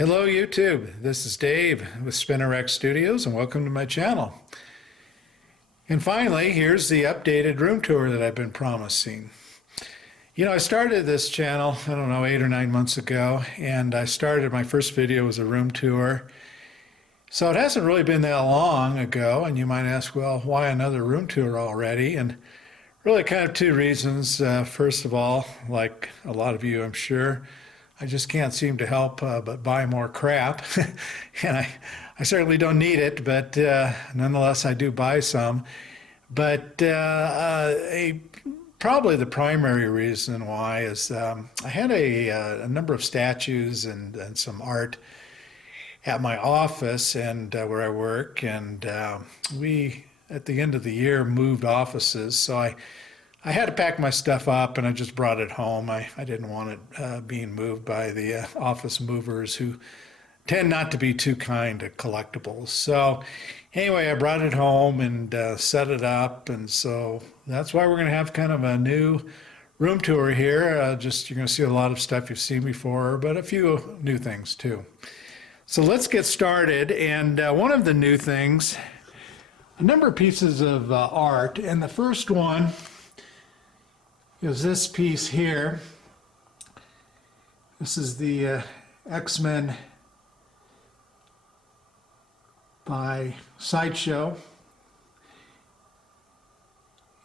Hello YouTube, this is Dave with SpinnerX Studios and welcome to my channel. And finally, here's the updated room tour that I've been promising. You know, I started this channel, I don't know, 8 or 9 months ago, and I started my first video was a room tour. So it hasn't really been that long ago, and you might ask, well, why another room tour already? And really kind of two reasons. First of all, like a lot of you I'm sure, I just can't seem to help but buy more crap. And I certainly don't need it, but nonetheless I do buy some. But probably the primary reason why is I had a number of statues and some art at my office and where I work, and we at the end of the year moved offices, so I had to pack my stuff up and I just brought it home. I didn't want it being moved by the office movers who tend not to be too kind to collectibles. So anyway, I brought it home and set it up, and so that's why we're going to have kind of a new room tour here. You're going to see a lot of stuff you've seen before, but a few new things too. So let's get started. And one of the new things, a number of pieces of art, and the first one is this piece here. This is the X-Men by Sideshow.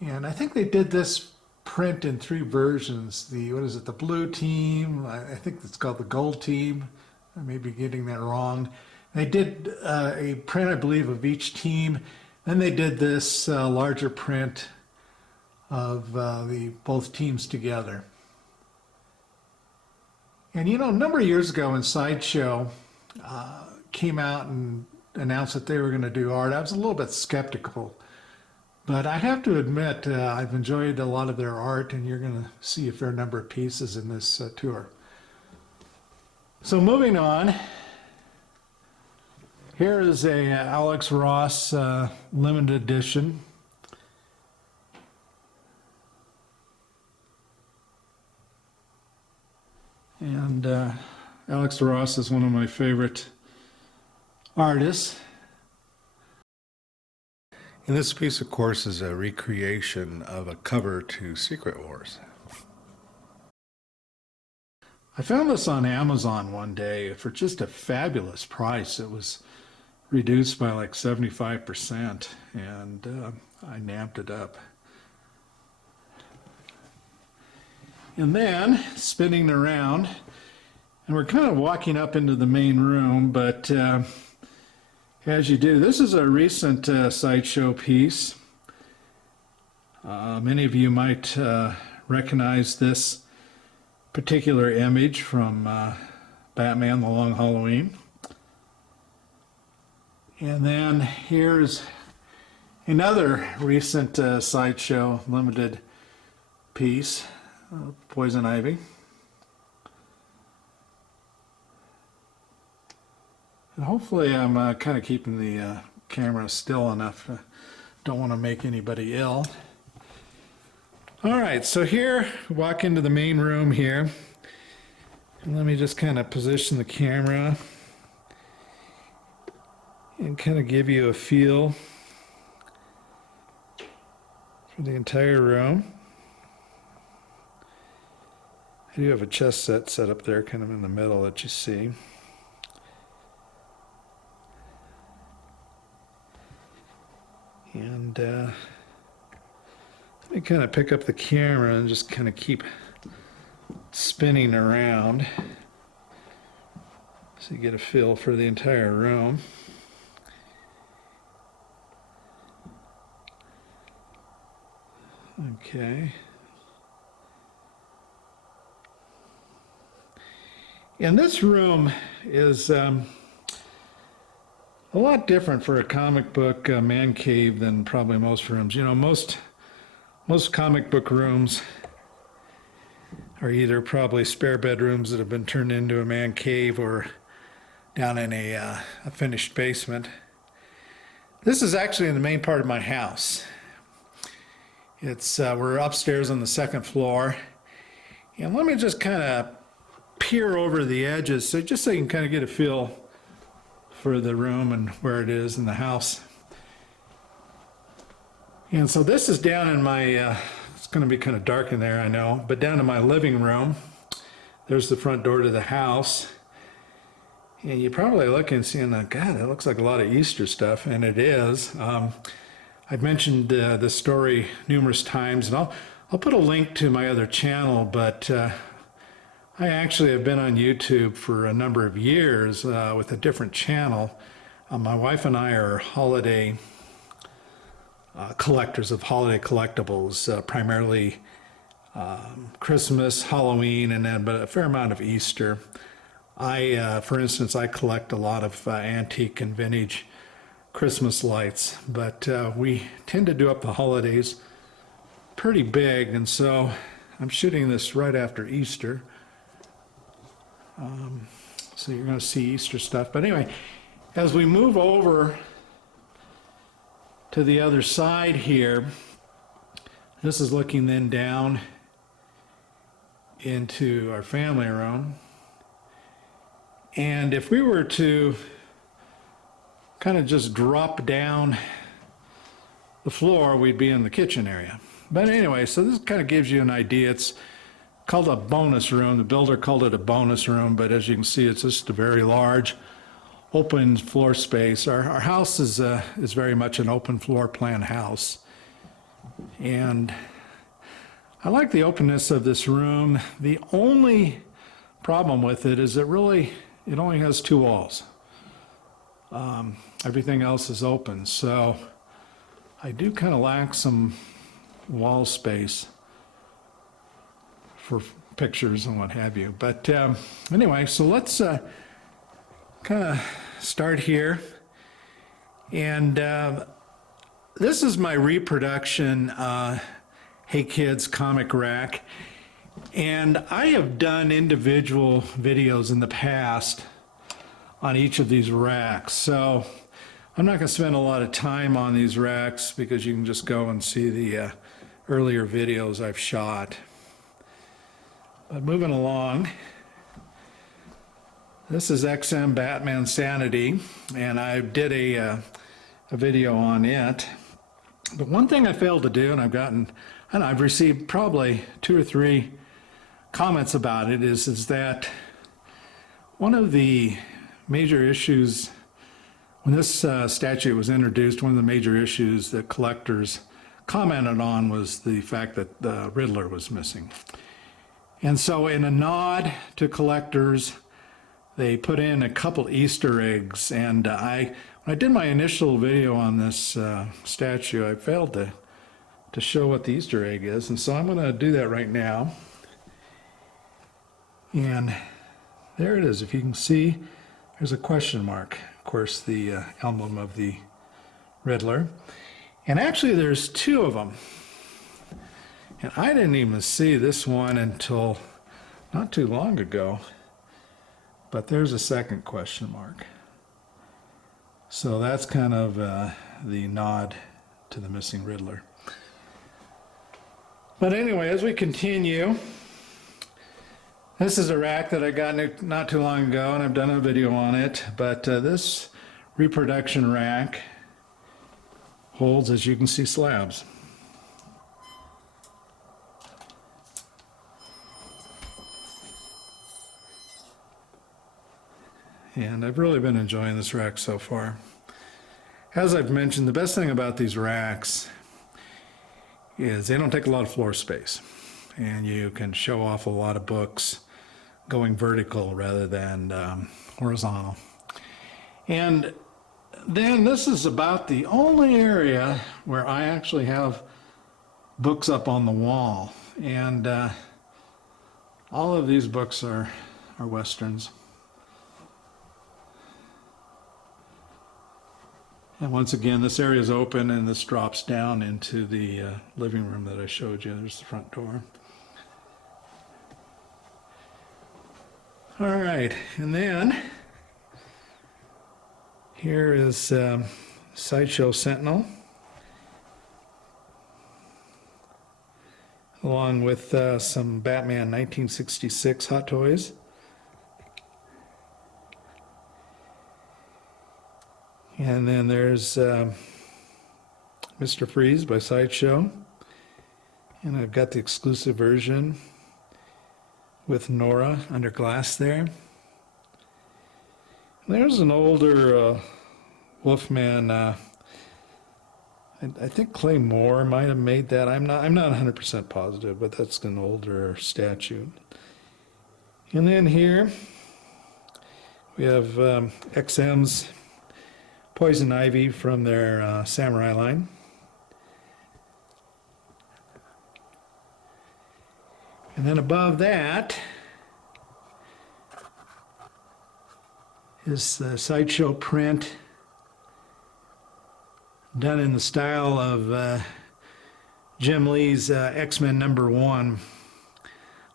And I think they did this print in 3 versions. What is it, the blue team? I think it's called the gold team. I may be getting that wrong. They did a print, I believe, of each team. Then they did this larger print of both teams together. And you know, a number of years ago when Sideshow came out and announced that they were going to do art, I was a little bit skeptical. But I have to admit, I've enjoyed a lot of their art, and you're going to see a fair number of pieces in this tour. So moving on, here is a Alex Ross limited edition. And Alex Ross is one of my favorite artists. And this piece, of course, is a recreation of a cover to Secret Wars. I found this on Amazon one day for just a fabulous price. It was reduced by like 75%, and I nabbed it up. And then, spinning around, and we're kind of walking up into the main room, but as you do, this is a recent Sideshow piece. Many of you might recognize this particular image from Batman: The Long Halloween. And then here's another recent Sideshow limited piece. Poison Ivy. And hopefully I'm kind of keeping the camera still enough. Don't want to make anybody ill. All right, so here, walk into the main room here. And let me just kind of position the camera and kind of give you a feel for the entire room. I do have a chess set up there kind of in the middle that you see. And let me kind of pick up the camera and just kind of keep spinning around so you get a feel for the entire room. Okay. And this room is a lot different for a comic book man cave than probably most rooms. You know, most comic book rooms are either probably spare bedrooms that have been turned into a man cave or down in a finished basement. This is actually in the main part of my house. We're upstairs on the 2nd floor. And let me just kind of peer over the edges, so just so you can kind of get a feel for the room and where it is in the house. And so this is down in my, it's going to be kind of dark in there, I know, but down in my living room. There's the front door to the house. And you're probably looking and seeing, God, it looks like a lot of Easter stuff, and it is. I've mentioned this story numerous times, and I'll put a link to my other channel, but I actually have been on YouTube for a number of years with a different channel. My wife and I are holiday collectors of holiday collectibles, primarily Christmas, Halloween, and then but a fair amount of Easter. For instance, I collect a lot of antique and vintage Christmas lights, but we tend to do up the holidays pretty big, and so I'm shooting this right after Easter. So you're going to see Easter stuff. But anyway, as we move over to the other side here, this is looking then down into our family room. And if we were to kind of just drop down the floor, we'd be in the kitchen area. But anyway, so this kind of gives you an idea. It's called a bonus room. The builder called it a bonus room, but as you can see, it's just a very large open floor space. Our house is very much an open floor plan house. And I like the openness of this room. The only problem with it is it only has two walls. Everything else is open, so I do kind of lack some wall space for pictures and what have you. But anyway, so let's kind of start here. And this is my reproduction Hey Kids comic rack. And I have done individual videos in the past on each of these racks. So I'm not going to spend a lot of time on these racks because you can just go and see the earlier videos I've shot. But moving along, this is XM Batman Sanity, and I did a video on it. But one thing I failed to do, and I've received probably 2 or 3 comments about it, is that one of the major issues when this statue was introduced, one of the major issues that collectors commented on was the fact that the Riddler was missing. And so in a nod to collectors, they put in a couple Easter eggs, and when I did my initial video on this statue, I failed to show what the Easter egg is, and so I'm going to do that right now. And there it is. If you can see, there's a question mark. Of course, the emblem of the Riddler. And actually, there's 2 of them. And I didn't even see this one until not too long ago. But there's a second question mark. So that's kind of the nod to the missing Riddler. But anyway, as we continue, this is a rack that I got not too long ago, and I've done a video on it. But this reproduction rack holds, as you can see, slabs. And I've really been enjoying this rack so far. As I've mentioned, the best thing about these racks is they don't take a lot of floor space, and you can show off a lot of books going vertical rather than horizontal. And then this is about the only area where I actually have books up on the wall, and all of these books are Westerns. And once again, this area is open, and this drops down into the living room that I showed you. There's the front door. All right, and then here is Sideshow Sentinel, along with some Batman 1966 Hot Toys. And then there's Mr. Freeze by Sideshow. And I've got the exclusive version with Nora under glass there. There's an older Wolfman. I think Clay Moore might have made that. I'm not 100% positive, but that's an older statue. And then here we have XM's Poison Ivy from their Samurai line. And then above that is the Sideshow print done in the style of Jim Lee's X-Men #1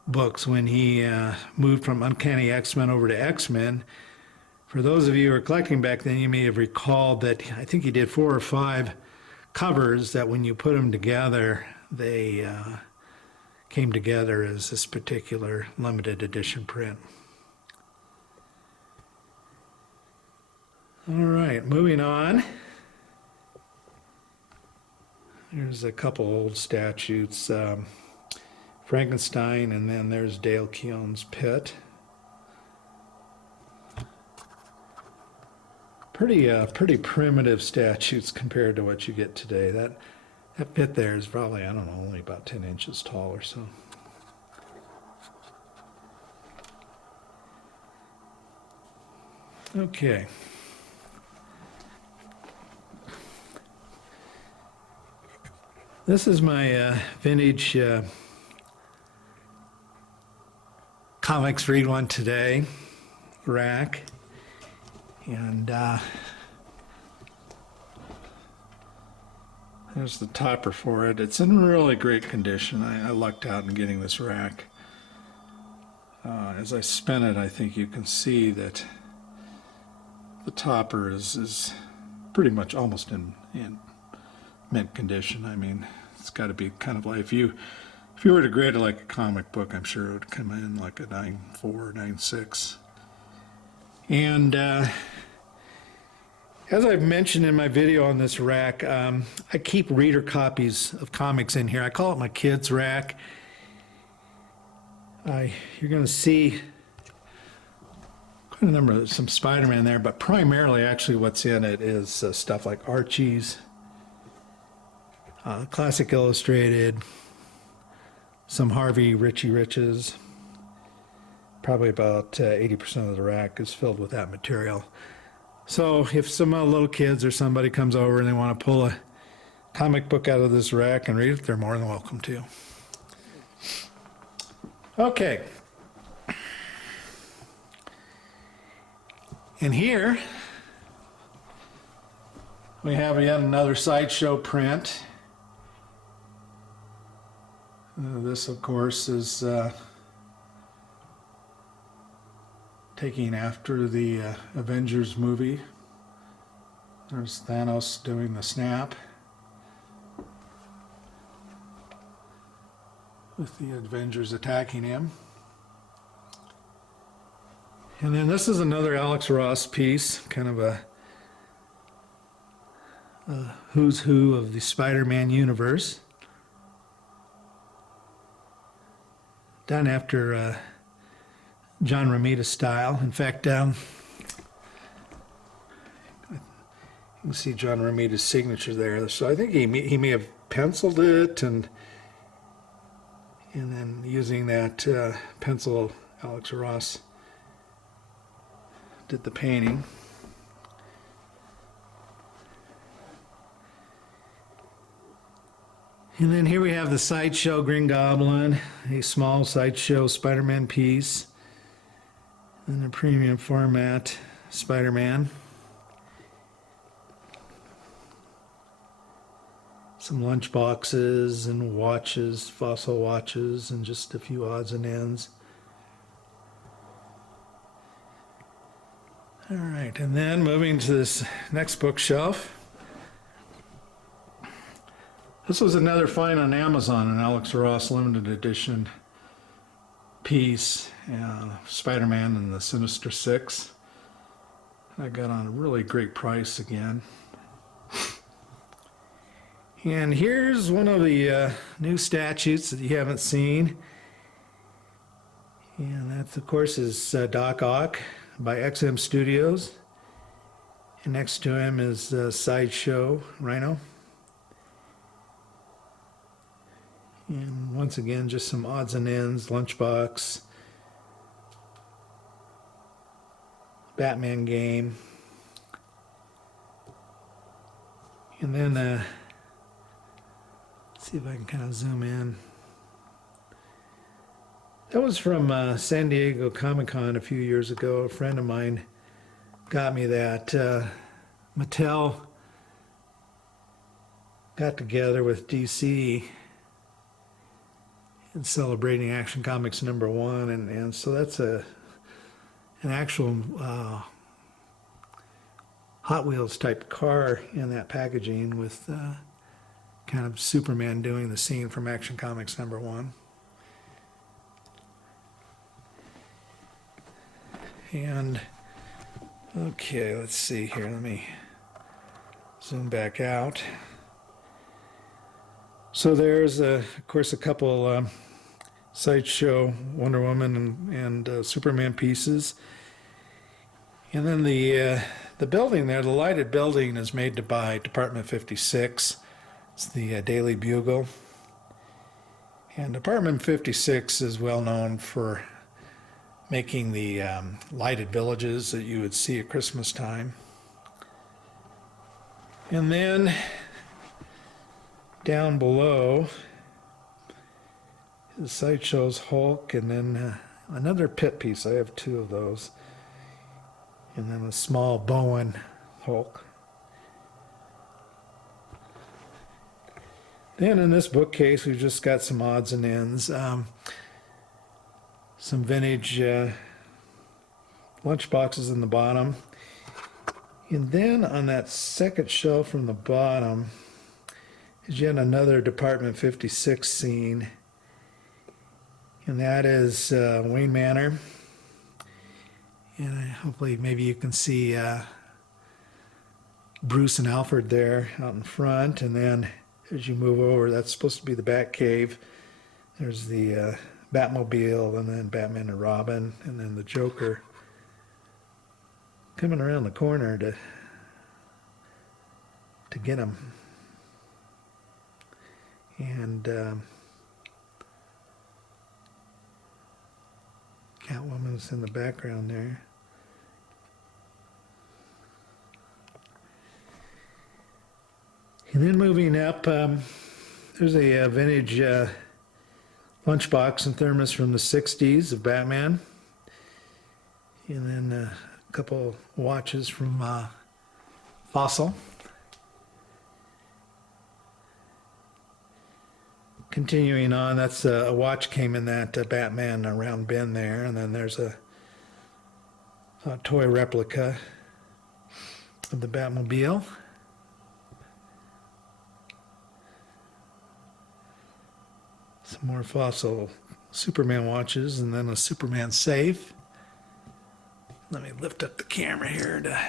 books when he moved from Uncanny X-Men over to X-Men. For those of you who are collecting back then, you may have recalled that I think he did 4 or 5 covers that when you put them together, they came together as this particular limited edition print. All right, moving on. There's a couple old statues, Frankenstein, and then there's Dale Keown's Pit. Pretty primitive statues compared to what you get today. That pit there is probably, I don't know, only about 10 inches tall or so. Okay. This is my vintage Comics Read One Today rack. And there's the topper for it. It's in really great condition. I lucked out in getting this rack. As I spin it, I think you can see that the topper is pretty much almost in mint condition. I mean, it's got to be kind of like if you were to grade it like a comic book, I'm sure it would come in like a 9.4, 9.6. And as I've mentioned in my video on this rack, I keep reader copies of comics in here. I call it my kids' rack. You're going to see quite a number of some Spider-Man there, but primarily actually what's in it is stuff like Archie's, Classic Illustrated, some Harvey Richie Riches. Probably about 80% of the rack is filled with that material. So if some little kids or somebody comes over and they want to pull a comic book out of this rack and read it, they're more than welcome to. Okay. And here we have yet another Sideshow print. This, of course, is taking after the Avengers movie. There's Thanos doing the snap with the Avengers attacking him. And then this is another Alex Ross piece, kind of a who's who of the Spider-Man universe. Done after John Romita style. In fact, you can see John Romita's signature there. So I think he may have penciled it and then using that pencil, Alex Ross did the painting. And then here we have the Sideshow Green Goblin, a small Sideshow Spider-Man piece. In a premium format, Spider-Man. Some lunch boxes and watches, fossil watches, and just a few odds and ends. All right, and then moving to this next bookshelf. This was another find on Amazon, an Alex Ross limited edition piece, Spider-Man and the Sinister Six. I got on a really great price again. And here's one of the new statues that you haven't seen. And that, of course, is Doc Ock by XM Studios. And next to him is Sideshow Rhino. And once again, just some odds and ends, lunchbox, Batman game. And then, let's see if I can kind of zoom in. That was from San Diego Comic-Con a few years ago. A friend of mine got me that. Mattel got together with DC in celebrating Action Comics #1, and so that's an actual Hot Wheels type car in that packaging with kind of Superman doing the scene from Action Comics #1. And okay, let's see here. Let me zoom back out. So there's, of course, a couple Sideshow Wonder Woman and Superman pieces. And then the building there, the lighted building, is made by Department 56. It's the Daily Bugle. And Department 56 is well known for making the lighted villages that you would see at Christmas time. And then down below is Sideshow's Hulk, and then another pit piece. I have two of those. And then a small Bowen Hulk. Then in this bookcase, we've just got some odds and ends. Some vintage lunch boxes in the bottom. And then on that second shelf from the bottom is yet another Department 56 scene. And that is Wayne Manor. And hopefully maybe you can see Bruce and Alfred there out in front. And then as you move over, that's supposed to be the Batcave. There's the Batmobile, and then Batman and Robin, and then the Joker coming around the corner to get him. And Catwoman's in the background there. And then moving up, there's a vintage lunchbox and thermos from the 60s of Batman. And then a couple watches from Fossil. Continuing on, that's a watch came in that Batman round bin there. And then there's a toy replica of the Batmobile. Some more Fossil Superman watches, and then a Superman safe. Let me lift up the camera here to.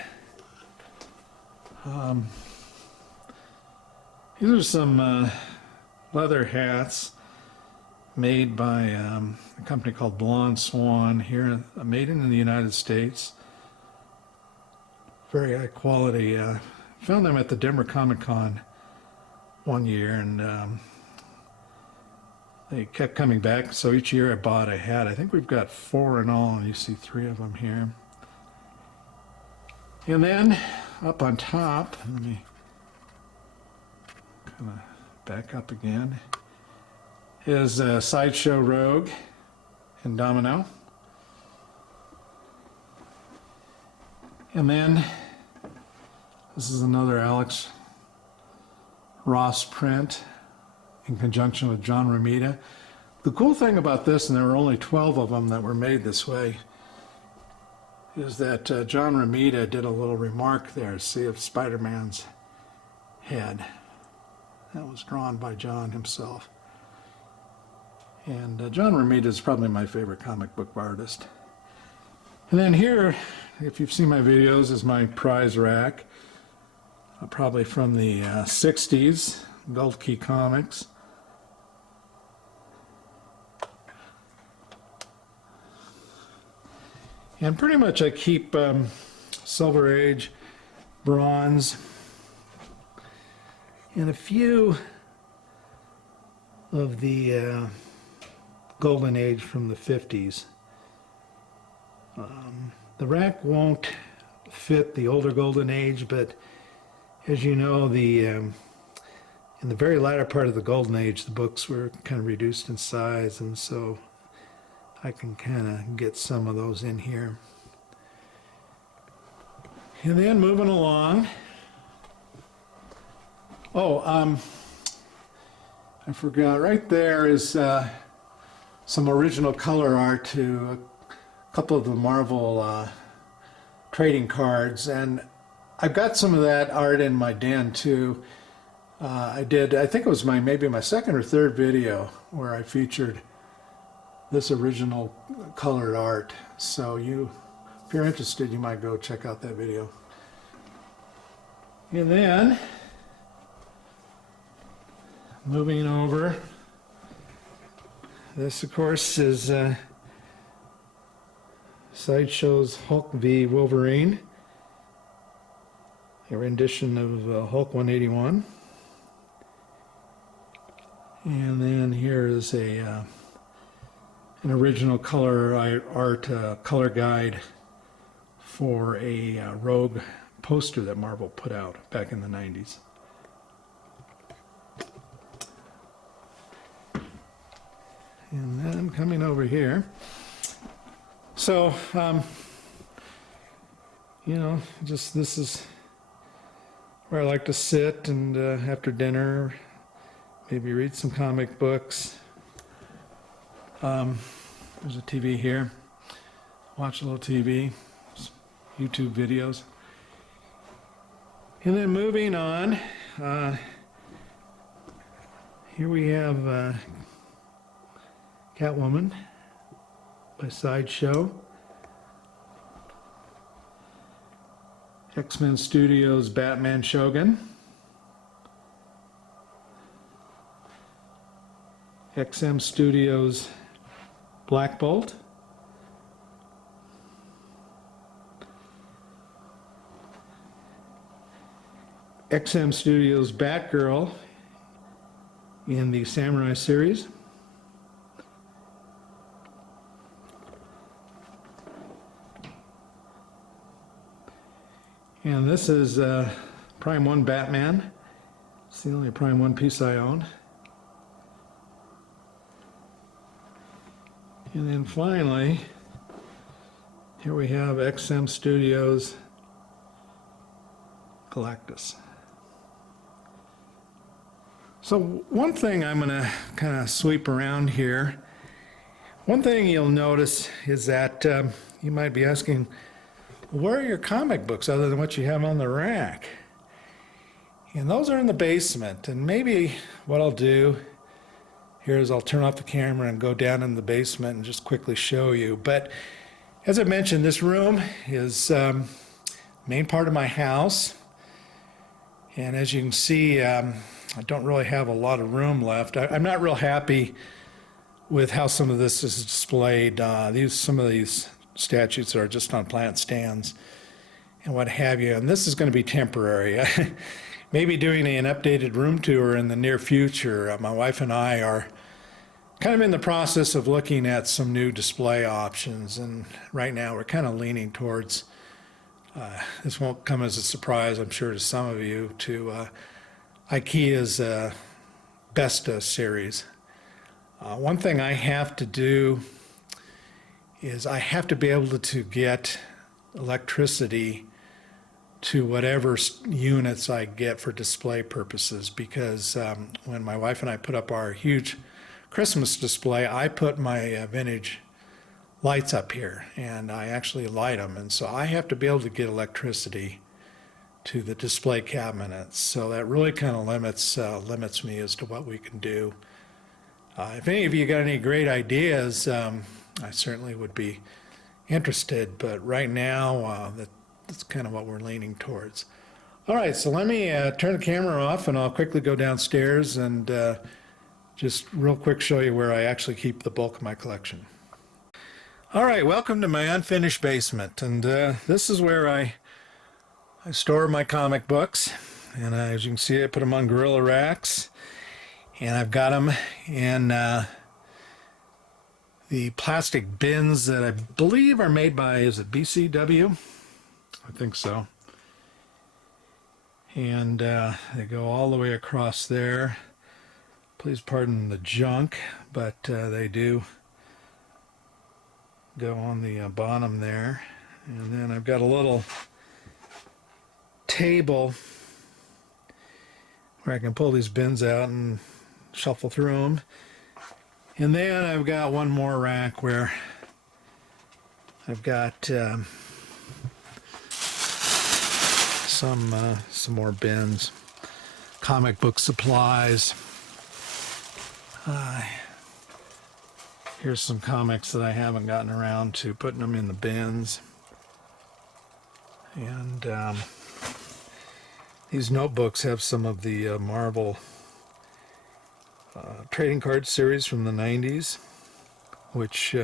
These are some leather hats made by a company called Blonde Swan here, made in the United States. Very high quality. Found them at the Denver Comic Con one year, and they kept coming back, so each year I bought a hat. I think we've got 4 in all, and you see 3 of them here. And then up on top, let me kind of back up again, is Sideshow Rogue and Domino. And then this is another Alex Ross print in conjunction with John Romita. The cool thing about this, and there were only 12 of them that were made this way, is that John Romita did a little remark there, see, of Spider-Man's head. That was drawn by John himself. And John Romita is probably my favorite comic book artist. And then here, if you've seen my videos, is my prize rack, probably from the 60s, Gold Key Comics. And pretty much I keep Silver Age, bronze, and a few of the Golden Age from the 50s. The rack won't fit the older Golden Age, but as you know, in the very latter part of the Golden Age, the books were kind of reduced in size, and so I can kind of get some of those in here. And then moving along. Oh, I forgot. Right there is some original color art to a couple of the Marvel trading cards, and I've got some of that art in my den too. I think it was maybe my second or third video where I featured this original colored art. So if you're interested, you might go check out that video. And then, moving over, this of course is Sideshow's Hulk v. Wolverine, a rendition of Hulk 181. And then here is an original color art color guide for a Rogue poster that Marvel put out back in the 90s. And then coming over here. So, this is where I like to sit and after dinner, maybe read some comic books. There's a TV here. Watch a little TV, YouTube videos. And then moving on, here we have Catwoman by Sideshow. X-Men Studios' Batman Shogun. XM Studios' Black Bolt. XM Studios' Batgirl in the Samurai series. And this is Prime 1 Batman. It's the only Prime 1 piece I own. And then finally, here we have XM Studios Galactus. So one thing I'm going to kind of sweep around here. One thing you'll notice is that you might be asking, where are your comic books other than what you have on the rack? And those are in the basement. And maybe what I'll do here is I'll turn off the camera and go down in the basement and just quickly show you. But as I mentioned, this room is the main part of my house. And as you can see, I don't really have a lot of room left. I'm not real happy with how some of this is displayed. Some of these statues are just on plant stands and what have you. And this is going to be temporary. Maybe doing an updated room tour in the near future. My wife and I are kind of in the process of looking at some new display options. And right now we're kind of leaning towards, this won't come as a surprise, I'm sure, to some of you, to IKEA's Besta series. One thing I have to do is I have to be able to get electricity to whatever units I get for display purposes, because when my wife and I put up our huge Christmas display, I put my vintage lights up here and I actually light them, and so I have to be able to get electricity to the display cabinets. So that really kind of limits me as to what we can do. If any of you got any great ideas, I certainly would be interested, but right now that's kind of what we're leaning towards. All right, so let me turn the camera off and I'll quickly go downstairs and just real quick show you where I actually keep the bulk of my collection. All right, welcome to my unfinished basement, and this is where I store my comic books. And as you can see, I put them on gorilla racks, and I've got them in the plastic bins that I believe are made by, is it BCW? I think so. And they go all the way across there. Please pardon the junk, but they do go on the bottom there. And then I've got a little table where I can pull these bins out and shuffle through them. And then I've got one more rack where I've got some more bins, comic book supplies. Here's some comics that I haven't gotten around to putting them in the bins. And these notebooks have some of the Marvel trading card series from the 90s, which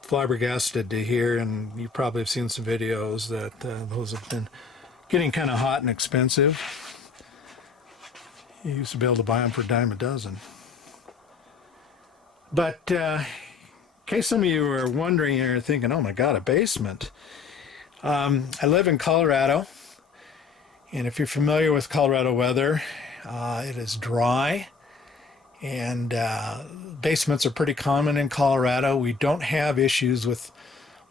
flabbergasted to hear, and you probably have seen some videos that those have been getting kind of hot and expensive. You used to be able to buy them for a dime a dozen. But in case some of you are wondering, you're thinking, oh my God, a basement. I live in Colorado. And if you're familiar with Colorado weather, it is dry, and basements are pretty common in Colorado. We don't have issues with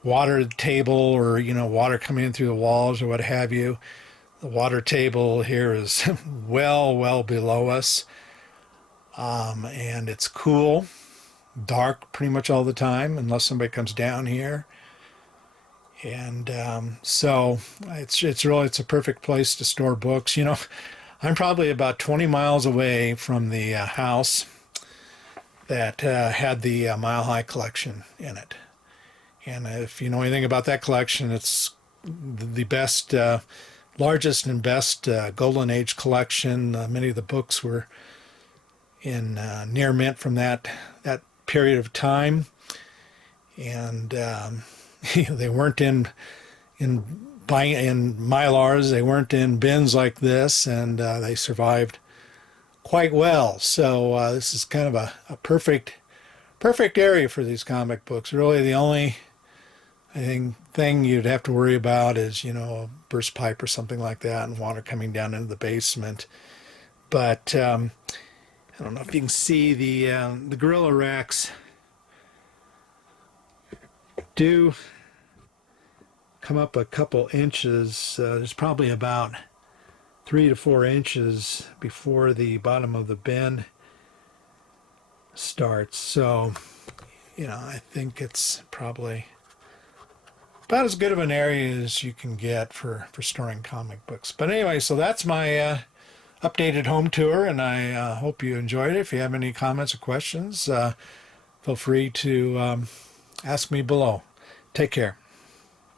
water table or, water coming in through the walls or what have you. The water table here is well below us, and it's cool, dark pretty much all the time unless somebody comes down here. And so it's a perfect place to store books. I'm probably about 20 miles away from the house that had the Mile High collection in it. And if you know anything about that collection, it's the best, largest and best Golden Age collection. Many of the books were in near mint from that period of time. And they weren't in Mylars, they weren't in bins like this, and they survived quite well. So this is kind of a perfect area for these comic books. Really, the only thing you'd have to worry about is a burst pipe or something like that, and water coming down into the basement. But I don't know if you can see the gorilla racks do come up a couple inches. There's probably about 3 to 4 inches before the bottom of the bin starts. So, I think it's probably about as good of an area as you can get for storing comic books. But anyway, so that's my updated home tour, and I hope you enjoyed it. If you have any comments or questions, feel free to ask me below. Take care.